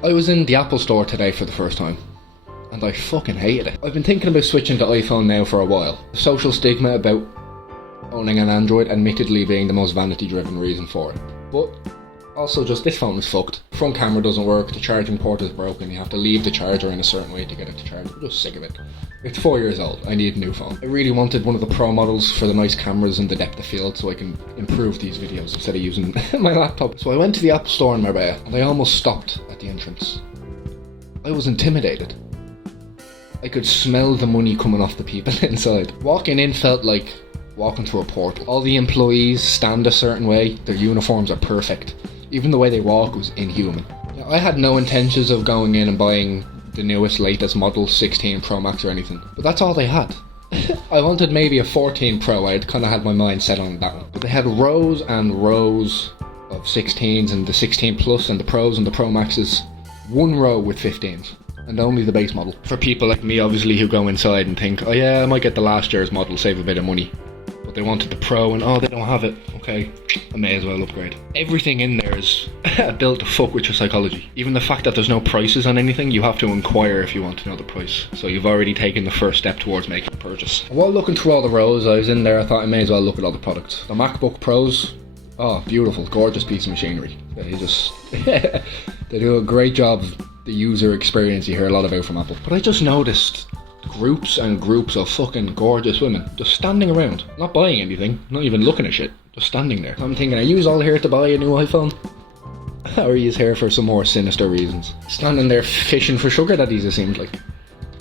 I was in the Apple store today for the first time, and I fucking hated it. I've been thinking about switching to iPhone now for a while. The social stigma about owning an Android admittedly being the most vanity driven reason for it. But also just this phone is fucked. The front camera doesn't work, the charging port is broken, you have to leave the charger in a certain way to get it to charge. I'm just sick of it. It's 4 years old, I need a new phone. I really wanted one of the Pro models for the nice cameras and the depth of field so I can improve these videos instead of using my laptop. So I went to the Apple store in Marbella and I almost stopped at the entrance. I was intimidated. I could smell the money coming off the people inside. Walking in felt like walking through a portal. All the employees stand a certain way, their uniforms are perfect. Even the way they walk was inhuman. Now, I had no intentions of going in and buying the newest, latest model, 16 Pro Max or anything, but that's all they had. I wanted maybe a 14 Pro, I had kind of had my mind set on that one. But they had rows and rows of 16s and the 16 Plus and the Pros and the Pro Maxes. One row with 15s. And only the base model. For people like me, obviously, who go inside and think, oh yeah, I might get the last year's model, save a bit of money. But they wanted the Pro and oh, they don't have it. Okay, I may as well upgrade. Everything in there is built to fuck with your psychology. Even the fact that there's no prices on anything, you have to inquire if you want to know the price. So you've already taken the first step towards making a purchase. While looking through all the rows, I was in there, I thought I may as well look at all the products. The MacBook Pros, oh, beautiful, gorgeous piece of machinery. They just, they do a great job of the user experience you hear a lot about from Apple. But I just noticed groups and groups of fucking gorgeous women just standing around, not buying anything, not even looking at shit, just standing there. I'm thinking, are you all here to buy a new iPhone? Or are you here for some more sinister reasons? Standing there fishing for sugar daddies, it seemed like.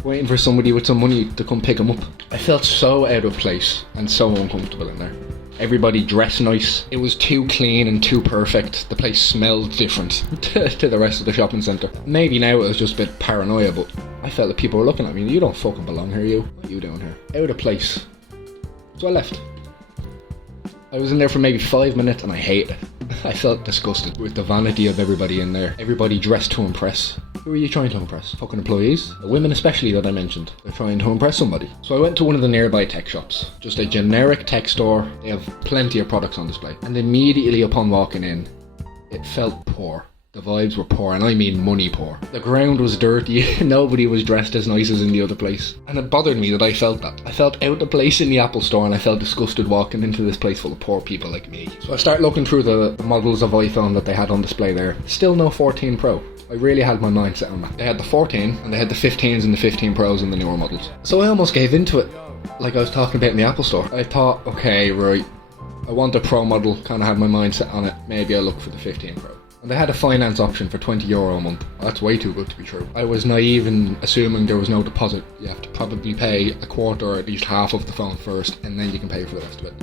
Waiting for somebody with some money to come pick them up. I felt so out of place and so uncomfortable in there. Everybody dressed nice. It was too clean and too perfect. The place smelled different to the rest of the shopping centre. Maybe now it was just a bit paranoia, but I felt that people were looking at me. You don't fucking belong here, you. What are you doing here? Out of place. So I left. I was in there for maybe 5 minutes and I hated it. I felt disgusted with the vanity of everybody in there. Everybody dressed to impress. Who are you trying to impress? Fucking employees? The women especially that I mentioned. They're trying to impress somebody. So I went to one of the nearby tech shops. Just a generic tech store. They have plenty of products on display. And immediately upon walking in, it felt poor. The vibes were poor, and I mean money poor. The ground was dirty, nobody was dressed as nice as in the other place. And it bothered me that I felt that. I felt out of place in the Apple store and I felt disgusted walking into this place full of poor people like me. So I started looking through the models of iPhone that they had on display there. Still no 14 Pro. I really had my mind set on that. They had the 14 and they had the 15s and the 15 Pros and the newer models. So I almost gave into it, like I was talking about in the Apple store. I thought, okay, right, I want a Pro model, kind of had my mind set on it, maybe I'll look for the 15 Pro. And they had a finance option for €20 a month. That's way too good to be true. I was naive in assuming there was no deposit. You have to probably pay a quarter or at least half of the phone first, and then you can pay for the rest of it.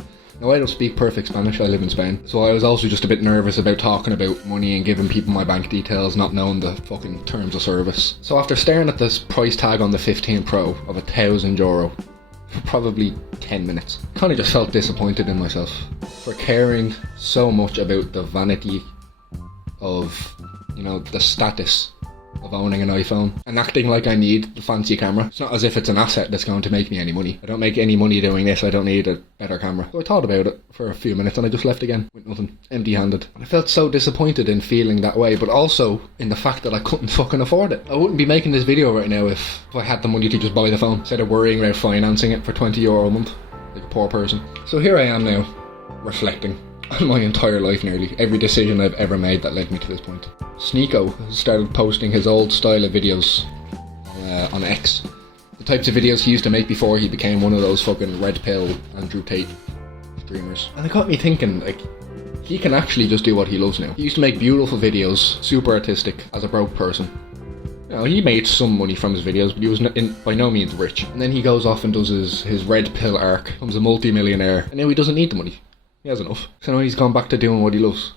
Now, I don't speak perfect Spanish, I live in Spain, so I was also just a bit nervous about talking about money and giving people my bank details, not knowing the fucking terms of service. So after staring at this price tag on the 15 Pro of €1,000 for probably 10 minutes, kind of just felt disappointed in myself for caring so much about the vanity of, you know, the status of owning an iPhone and acting like I need the fancy camera. It's not as if it's an asset that's going to make me any money. I don't make any money doing this, I don't need a better camera. So I thought about it for a few minutes and I just left again with nothing, empty-handed. I felt so disappointed in feeling that way, but also in the fact that I couldn't fucking afford it. I wouldn't be making this video right now if I had the money to just buy the phone instead of worrying about financing it for €20 a month like a poor person. So here I am now, reflecting on my entire life nearly, every decision I've ever made that led me to this point. Sneeko started posting his old style of videos on X. The types of videos he used to make before he became one of those fucking red pill Andrew Tate streamers. And it got me thinking, like, he can actually just do what he loves now. He used to make beautiful videos, super artistic, as a broke person. You know, he made some money from his videos, but he was by no means rich. And then he goes off and does his red pill arc, becomes a multi-millionaire, and now he doesn't need the money. He has enough. So now he's gone back to doing what he loves.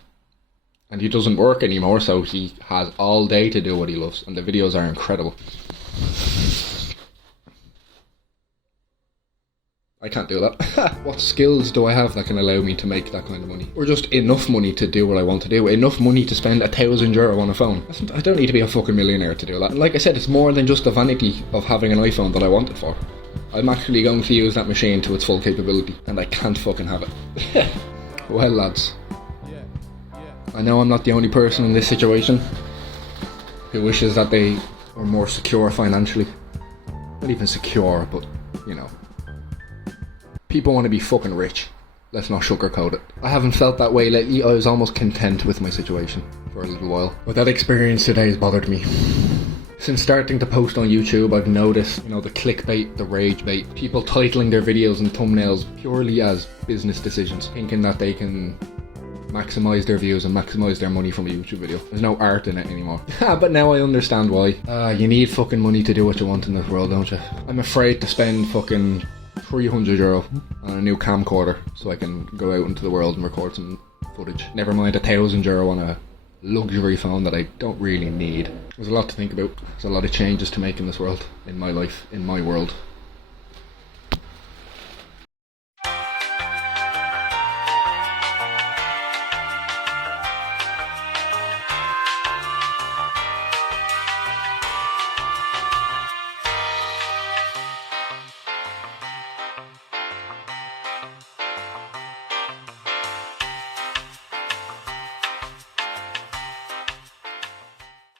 And he doesn't work anymore, so he has all day to do what he loves. And the videos are incredible. I can't do that. What skills do I have that can allow me to make that kind of money? Or just enough money to do what I want to do? Enough money to spend €1,000 on a phone? I don't need to be a fucking millionaire to do that. And like I said, it's more than just the vanity of having an iPhone that I want it for. I'm actually going to use that machine to its full capability, and I can't fucking have it. Well, lads, I know I'm not the only person in this situation, who wishes that they were more secure financially. Not even secure, but, you know. People want to be fucking rich. Let's not sugarcoat it. I haven't felt that way lately. I was almost content with my situation for a little while. But that experience today has bothered me. Since starting to post on YouTube, I've noticed, you know, the clickbait, the rage bait, people titling their videos and thumbnails purely as business decisions, thinking that they can maximise their views and maximise their money from a YouTube video. There's no art in it anymore. But now I understand why. You need fucking money to do what you want in this world, don't you? I'm afraid to spend fucking €300 on a new camcorder so I can go out into the world and record some footage. Never mind €1,000 on a luxury phone that I don't really need. There's a lot to think about. There's a lot of changes to make in this world, in my life, in my world.